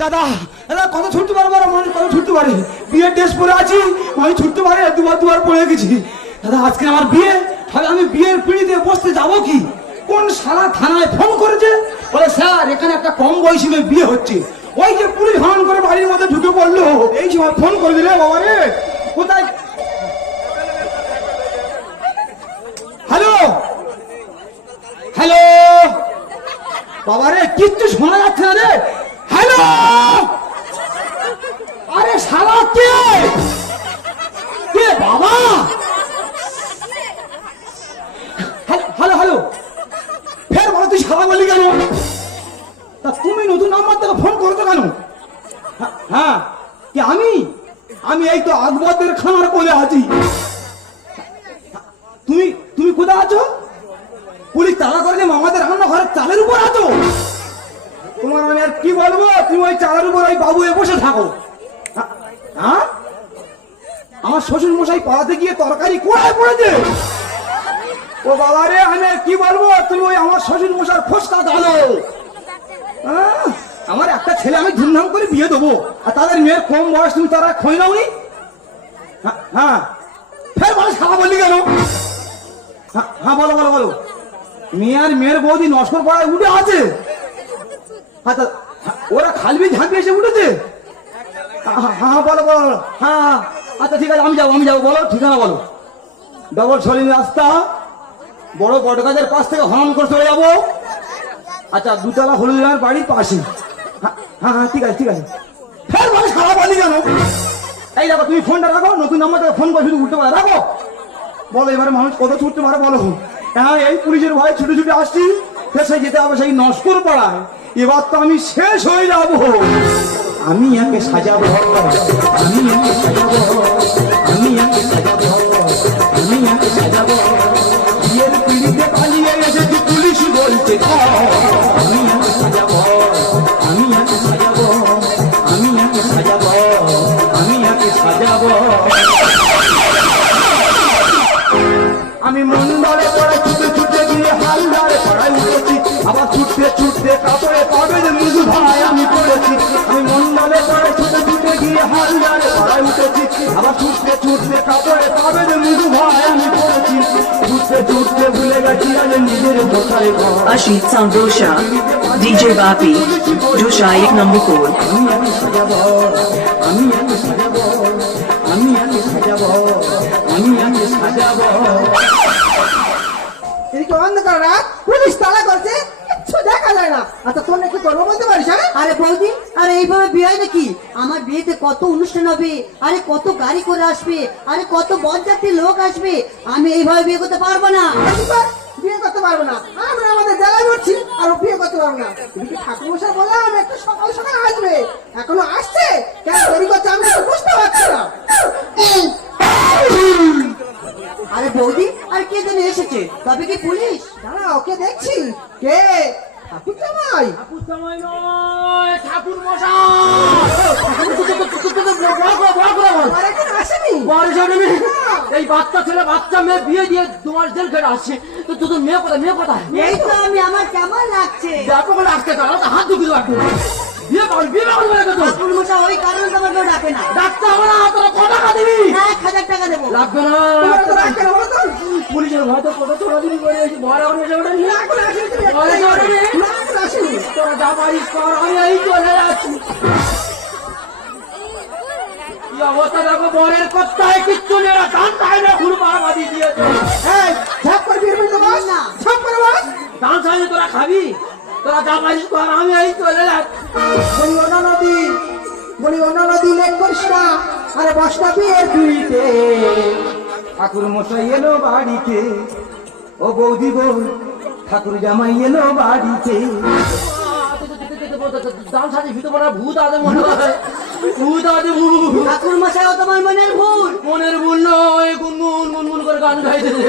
দাদা দাদা, কত ছুটতে পারব? আর মানুষ কত ছুটতে পারে? বিয়ের ড্রেস পরে আছি, আমি ছুটতে পারি, দুবার দুবার পড়ে গেছি। দাদা, আজকে আমার বিয়ে, তাহলে আমি বিয়ের পিড়িতে বসতে যাব কি? কোন সারা থানায় ফোন করেছে? বলে, স্যার, এখানে একটা কম বয়সী মেয়ে বিয়ে হচ্ছে। ওই যে পুলিশ ভান করে বাড়ির মধ্যে ঢুকে পড়ল। এই সময় ফোন করে দিলে বাবা রে। কোথায়? হ্যালো? হ্যালো? বাবা রে, কিচ্ছু শোনা যাচ্ছে না রে। আরে কে? কে বাবা? হ্যালো হ্যালো ফের বলো তুই বললি কেন? তা তুমি নতুন নাম্বার থেকে ফোন করছ কেন? হ্যাঁ, হ্যাঁ কি আমি? আমি এই তো আকবরদের খানার কোলে আছি। তুমি তুমি কোথায় আছো? পুলিশ তাড়া করে যে মামাদের রান্না ঘরের চালের উপর আছো? বলব? তুমি ওই চালের উপর ওই বাবু এ বসে থাকো। হ্যাঁ? আমার শ্বশুর মশাই পাড়াতে গিয়ে তরকারি কোড়ায় পড়েছে? ও বাবা রে আমি কি বলব? তুমি ওই আমার শ্বশুর মশার গালো হ্যাঁ? আমার একটা ছেলে আমি ধুমধাম করে বিয়ে দেবো। আর তাদের মেয়ের কম বয়স তুমি তারা খোঁজ নাওনি? হ্যাঁ, হ্যাঁ। ফের বলে সারা বললি কেন? হ্যাঁ, হ্যাঁ বলো বলো বলো। মেয়ে আর মেয়ের বৌদি নস্কর পাড়ায় উঠে আছে। আচ্ছা ওরা খালবি ঝাঁপি এসে উঠেছে? হ্যাঁ, হ্যাঁ হ্যাঁ, বলো বলো। হ্যাঁ হ্যাঁ, আচ্ছা ঠিক আছে আমি যাব আমি যাব বলো ঠিকানা বলো। ডবল সলিং রাস্তা বড় বটগাছের পাশ থেকে হরণ করে চলে যাব। আচ্ছা দুতলা হলুদ রঙের বাড়ির পাশে। হ্যাঁ হ্যাঁ হ্যাঁ ঠিক আছে ঠিক আছে। ফের বলে সারা বলি কেন? এই দেখো তুমি ফোনটা রাখো নতুন নাম্বার থেকে ফোন করে শুধু উঠতে পারে রাখো। বলো এবারে মানুষ কত ছুটতে পারে বলো। হ্যাঁ এই পুলিশের ভয়ে ছুটে ছুটে আসছি ফের সেই যেতে হবে সেই নস্কর পাড়ায়। এবার তো আমি শেষ হয়ে যাব। আমি একে সাজাবো। আমি একে সাজাবো। আমি একে সাজাবো। আমি একে সাজাবো। বিয়ের পিড়িতে পালিয়ে এসেছি পুলিশ বলতে। আমি একে সাজাবো। আমি একে সাজাবো। আমি একে সাজাবো। আমি একে সাজাবো। আমি মন্ডলে পড়ে ছুটে ছুটে গিয়ে হালদারে পড়াই উঠেছি। আবার ছুটতে ছুটতে কাপড়ে পাবে যে মৃদু ভাই আমি পড়েছি আমি মন্ডলে পড়ে ছুটে ছুটে গিয়ে হালদারে পড়াই উঠেছি। আবার ছুটতে ছুটতে কাপড়ে পাবে যে মৃদু ভাই আমি পড়েছি ছুটতে ছুটতে ভুলে গেছি আমি নিজের কোথায় Ashit Sound Dosha, DJ Bapi, Dosha एक number code. আমি আগে সাজাবো আমি আগে সাজাবো আমি আগে সাজাবো আমি আগে সাজাবো। এদিকে অন্ধকার রাত পুলিশ তালা করছে। দেখা যায় না। আচ্ছা তোর নাকি করব বলতে পারিস হ্যাঁ? আরে বৌদি আরে এইভাবে বিয়ে হয় নাকি? আমার বিয়েতে কত অনুষ্ঠান হবে আরে কত গাড়ি করে আসবে আরে কত বরযাত্রী লোক আসবে আমি এইভাবে বিয়ে করতে পারব না। বিয়ে করতে পারব না। আমরা আমাদের জায়গায় করছি আর বিয়ে করতে পারব না। এদিকে ঠাকুর মশাই বললাম একটু সকাল সকাল আসবে। এখনও আসছে? কেন দেরি করছে? আমি বুঝতে পারছি না। আরে বৌদি আর কে যেন এসেছে? তবে কি পুলিশ? দাঁড়া ওকে দেখছি। কে? ঠাকুর জামাই আর এখন আসেনি? এই বাচ্চা ছেলে বাচ্চা মেয়ে বিয়ে দিয়ে তোমার জেল তো তোদের মেয়ে কোথায়? মেয়ে কোথায়? এই তো আমি আমার কেমন লাগছে? ব্যাপক লাগছে তারা হাত দুঃখ বিয়ে পাবি বিয়ে পাবি বলে তো ঠাকুর মশাই ওই কারণে তোমার কেউ ডাকে না ডাক্তার আমরা তোরা কত টাকা দিবি এক হাজার টাকা দেবো লাগবে না তোমরা তো রাগ কেন বলো তো? কত ছোড়া দিবি করে এসে ভয় আমার এসে ওঠেনি না, এখন আসেনি তুমি একটা বলে যে ওঠেনি না, এখন আসেনি। তোরা যা পারিস কর আমি এই চলে যাচ্ছি অবস্থা দেখো বরের কোথায় কিচ্ছু নেই না ঘুর বাড়ি দিয়েছে এই, ঝাঁপ করে বিয়ের বাড়িতে বস। না। বস। ডান্স তোরা খাবি পারিস কর আমি এই চলে যাচ্ছি বলি অন্য নদী বলি অন্য নদী লেক করিস না আরে বসটা বিয়ের পিড়িতে। ঠাকুর মশাই এলো বাড়িতে ও বৌদি গো ঠাকুর জামাই এলো বাড়িতে। ভিতরে ভূত মনে হয় ভূত ঠাকুর মশাই ও তোমার মনের ভুল। মনের ভুল নয় গুনগুন গুনগুন করে গান গাইতেছে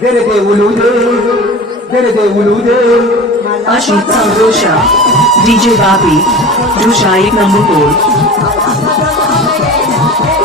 Dere de ulude, dere de ulude. Ashit Sangrosha, DJ Babi, Dusha number 4.